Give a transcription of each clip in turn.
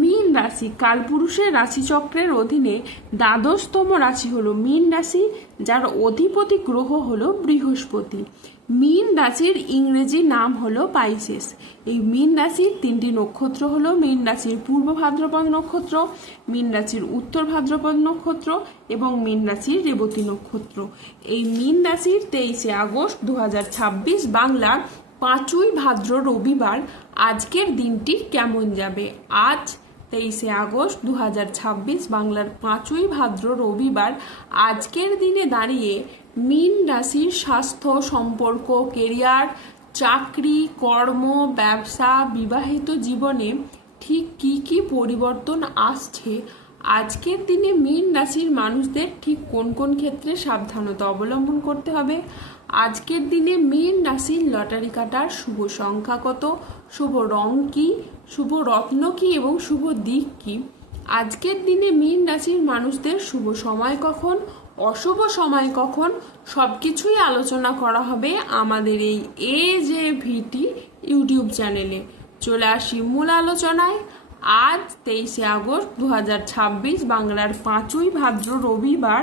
মীন রাশি কালপুরুষের রাশিচক্রের অধীনে দ্বাদশতম রাশি হলো মীন রাশি, যার অধিপতি গ্রহ হলো বৃহস্পতি। মীন রাশির ইংরেজি নাম হলো পাইসেস। এই মীন রাশির তিনটি নক্ষত্র হলো মীন রাশির পূর্ব ভাদ্রপদ নক্ষত্র, মীন রাশির উত্তর ভাদ্রপদ নক্ষত্র এবং মীন রাশির রেবতী নক্ষত্র। এই মীন রাশির 23শে আগস্ট 2026 বাংলার 5ই ভাদ্র রবিবার আজকের দিনটি কেমন যাবে। আজ 23শে আগস্ট 2026 বাংলার 5ই ভাদ্র রবিবার আজকের দিনে দাঁড়িয়ে মীন রাশির স্বাস্থ্য, সম্পর্ক, কেরিয়ার, চাকরি, কর্ম, ব্যবসা, বিবাহিত জীবনে ঠিক কি কি পরিবর্তন আসছে, আজকের দিনে মীন রাশির মানুষদের ঠিক কোন কোন ক্ষেত্রে সাবধানতা অবলম্বন করতে হবে, আজকের দিনে মীন রাশির লটারি কাটার শুভ সংখ্যা কত, শুভ রং কি, শুভ রত্ন কি এবং শুভ দিক কি, আজকের দিনে মীন রাশির মানুষদের শুভ সময় কখন, অশুভ সময় কখন, সবকিছুই আলোচনা করা হবে আমাদের এই AJVT ইউটিউব চ্যানেলে। চলে আসি মূল আলোচনায়। আজ 23শে আগস্ট 2026 বাংলার 5ই ভাদ্র রবিবার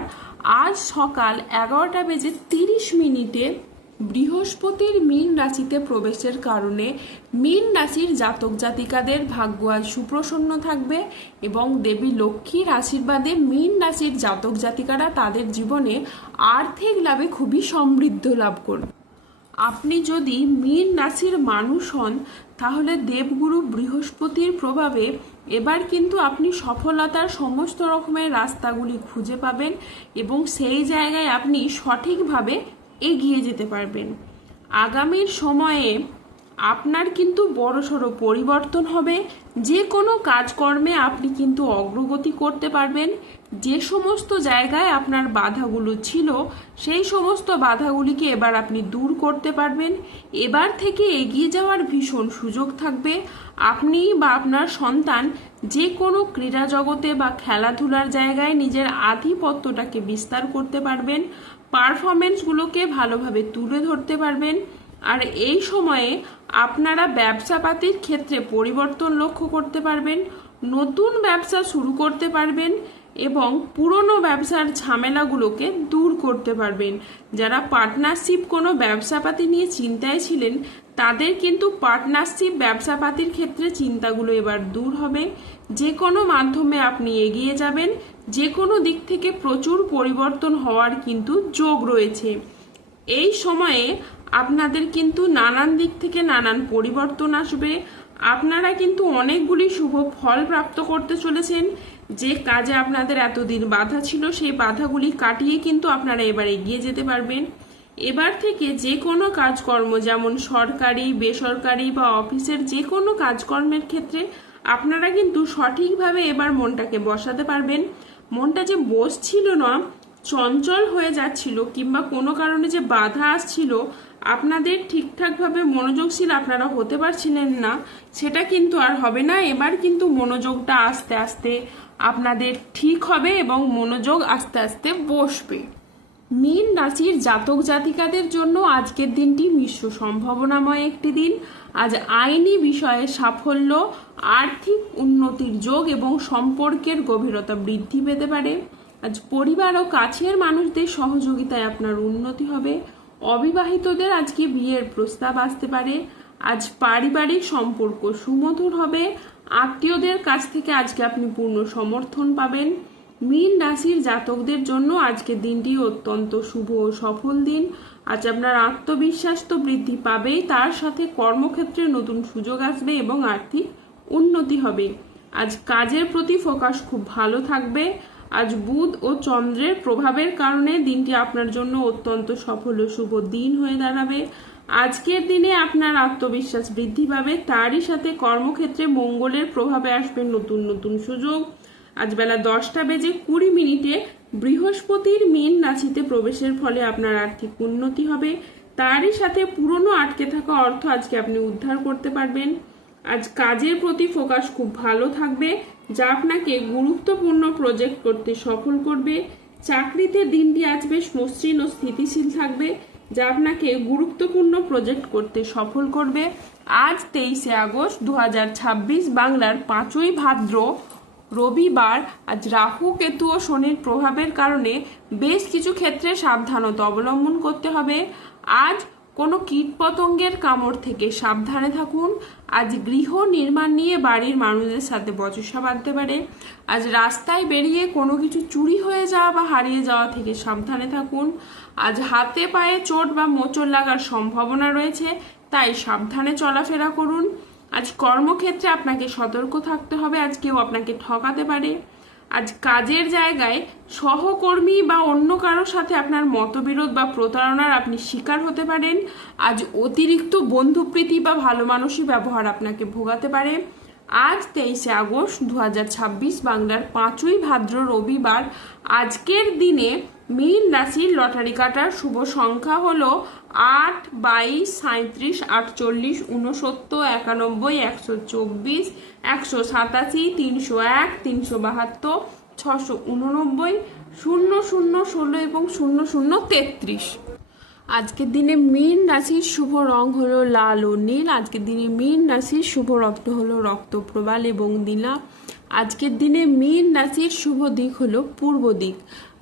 আজ সকাল 11:30 বৃহস্পতির মীন রাশিতে প্রবেশের কারণে মীন রাশির জাতক জাতিকাদের ভাগ্য আজ সুপ্রসন্ন থাকবে এবং দেবী লক্ষ্মীর আশীর্বাদে মীন রাশির জাতক জাতিকারা তাদের জীবনে আর্থিক লাভে খুবই সমৃদ্ধ লাভ করবে। আপনি যদি মীন রাশির মানুষ হন তাহলে দেবগুরু বৃহস্পতির প্রভাবে এবার কিন্তু আপনি সফলতার সমস্ত রকমের রাস্তাগুলি খুঁজে পাবেন এবং সেই জায়গায় আপনি সঠিকভাবে এগিয়ে যেতে পারবেন। আগামীর সময়ে আপনার কিন্তু বড়সড় পরিবর্তন হবে। যে কোনো কাজকর্মে আপনি কিন্তু অগ্রগতি করতে পারবেন। যে সমস্ত জায়গায় আপনার বাধাগুলো ছিল সেই সমস্ত বাধাগুলিকে এবার আপনি দূর করতে পারবেন। এবার থেকে এগিয়ে যাওয়ার ভীষণ সুযোগ থাকবে। আপনি বা আপনার সন্তান যে কোনো ক্রীড়া জগতে বা খেলাধুলার জায়গায় নিজের আধিপত্যটাকে বিস্তার করতে পারবেন, পারফরমেন্সগুলোকে ভালোভাবে তুলে ধরতে পারবেন। আর এই সময়ে আপনারা ব্যবসাপাতির ক্ষেত্রে পরিবর্তন লক্ষ্য করতে পারবেন, নতুন ব্যবসা শুরু করতে পারবেন এবং পুরনো ব্যবসার ঝামেলাগুলোকে দূর করতে পারবেন। যারা পার্টনারশিপ কোনো ব্যবসাপাতি নিয়ে চিন্তায় ছিলেন তাদের কিন্তু পার্টনারশিপ ব্যবসাপাতির ক্ষেত্রে চিন্তাগুলো এবার দূর হবে। যে কোনো মাধ্যমে আপনি এগিয়ে যাবেন, যে কোনো দিক থেকে প্রচুর পরিবর্তন হওয়ার কিন্তু যোগ রয়েছে। এই সময়ে আপনাদের কিন্তু নানান দিক থেকে নানান পরিবর্তন আসবে। আপনারা কিন্তু অনেকগুলি শুভ ফল প্রাপ্ত করতে চলেছেন। যে কাজে আপনাদের এতদিন বাধা ছিল সেই বাধাগুলি কাটিয়ে কিন্তু আপনারা এবার এগিয়ে যেতে পারবেন। এবার থেকে যে কোনো কাজকর্ম, যেমন সরকারি, বেসরকারি বা অফিসের যে কোনো কাজকর্মের ক্ষেত্রে আপনারা কিন্তু সঠিকভাবে এবার মনটাকে বসাতে পারবেন। মনটা যে বসছিল না, চঞ্চল হয়ে যাচ্ছিল কিংবা কোনো কারণে যে বাধা আসছিল, আপনাদের ঠিকঠাকভাবে মনোযোগশীল আপনারা হতে পারছিলেন না, সেটা কিন্তু আর হবে না। এবার কিন্তু মনোযোগটা আস্তে আস্তে আপনাদের ঠিক হবে এবং মনোযোগ আস্তে আস্তে বসবে। মীন রাশির জাতক জাতিকাদের জন্য আজকের দিনটি মিশ্র সম্ভাবনাময় একটি দিন। আজ আইনি বিষয়ে সাফল্য, আর্থিক উন্নতির যোগ এবং সম্পর্কের গভীরতা বৃদ্ধি পেতে পারে। আজ পরিবার ও কাছের মানুষদের সহযোগিতায় আপনার উন্নতি হবে। অবিবাহিতদের আজকে বিয়ের প্রস্তাব আসতে পারে। আজ পারিবারিক সম্পর্ক সুমধুর হবে। আত্মীয়দের কাছ থেকে আজকে আপনি পূর্ণ সমর্থন পাবেন। মীন রাশির জাতকদের জন্য আজকের দিনটি অত্যন্ত শুভ ও সফল দিন। আজ আপনার আত্মবিশ্বাস তো বৃদ্ধি পাবেই, তার সাথে কর্মক্ষেত্রে নতুন সুযোগ আসবে এবং আর্থিক উন্নতি হবে। আজ কাজের প্রতি ফোকাস খুব ভালো থাকবে। আজ বুধ ও চন্দ্রের প্রভাবের কারণে দিনটি আপনার জন্য অত্যন্ত সফল ও শুভ দিন হয়ে দাঁড়াবে। আজকের দিনে আপনার আত্মবিশ্বাস বৃদ্ধি পাবে, তারই সাথে কর্মক্ষেত্রে মঙ্গলের প্রভাবে আসবে নতুন নতুন সুযোগ। আজ বেলা 10:20 বৃহস্পতির মীন রাশিতে প্রবেশের ফলে আপনার আর্থিক উন্নতি হবে, তারই সাথে পুরনো আটকে থাকা অর্থ আজকে আপনি উদ্ধার করতে পারবেন। আজ কাজের প্রতি ফোকাস খুব ভালো থাকবে, যা আপনাকে গুরুত্বপূর্ণ প্রজেক্ট করতে সফল করবে। চাকরিতে দিনটি আজ বেশ মসৃণ ও স্থিতিশীল থাকবে। যা আপনাকে গুরুত্বপূর্ণ প্রজেক্ট করতে সফল করবে। আজ 23শে আগস্ট 2026 বাংলার 5ই ভাদ্র রবিবার। আজ রাহু কেতু ও শনির প্রভাবের কারণে বেশ কিছু ক্ষেত্রে সাবধানতা অবলম্বন করতে হবে। আজ কোনো কীটপতঙ্গের কামড় থেকে সাবধানে থাকুন। আজ গৃহ নির্মাণ নিয়ে বাড়ির মানুষদের সাথে বচসা বাঁধতে পারে। আজ রাস্তায় বেরিয়ে কোনো কিছু চুরি হয়ে যাওয়া বা হারিয়ে যাওয়া থেকে সাবধানে থাকুন। আজ হাতে পায়ে চোট বা মোচড় লাগার সম্ভাবনা রয়েছে, তাই সাবধানে চলাফেরা করুন। আজ কর্মক্ষেত্রে আপনাকে সতর্ক থাকতে হবে, আজ কেউ আপনাকে ঠকাতে পারে। আজ কাজের জায়গায় সহকর্মী বা অন্য কারোর সাথে আপনার মতবিরোধ বা প্রতারণার আপনি শিকার হতে পারেন। আজ অতিরিক্ত বন্ধুপ্রীতি বা ভালো মানসী ব্যবহার আপনাকে ভোগাতে পারে। আজ 23শে আগস্ট 2026 বাংলার 5ই ভাদ্র রবিবার। আজকের দিনে মীন রাশির লটারি কাটার শুভ সংখ্যা হলো 8, 22, 37, 48, 69, 91, 124, 187, 301, 372, 689, 00, 16 এবং 0033। আজকের দিনে মীন রাশির শুভ রং হলো লাল ও নীল। আজকের দিনে মীন রাশির শুভ রত্ন হলো রক্তপ্রবাল এবং নীলা। আজকের দিনে মীন রাশির শুভ দিক হলো পূর্ব দিক।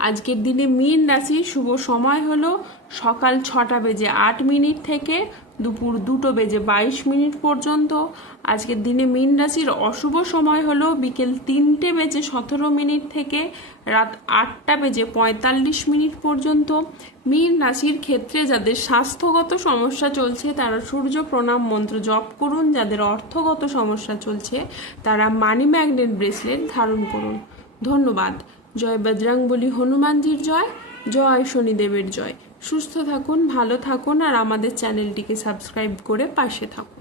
আজকের দিনে মীন রাশির শুভ সময় হলো সকাল 6টা বেজে 8 মিনিট থেকে দুপুর 2টো বেজে 22 মিনিট পর্যন্ত। আজকের দিনে মীন রাশির অশুভ সময় হলো বিকেল 3টে বেজে 17 মিনিট থেকে রাত 8টা বেজে 45 মিনিট পর্যন্ত। মীন রাশির ক্ষেত্রে যাদের স্বাস্থ্যগত সমস্যা চলছে তারা সূর্য প্রণাম মন্ত্র জপ করুন। যাদের অর্থগত সমস্যা চলছে তারা মানি ম্যাগনেট ব্রেসলেট ধারণ করুন। ধন্যবাদ। জয় বজরংবলী হনুমানজির জয়, জয় শনিদেবের জয়। সুস্থ থাকুন, ভালো থাকুন আর আমাদের চ্যানেলটিকে সাবস্ক্রাইব করে পাশে থাকুন।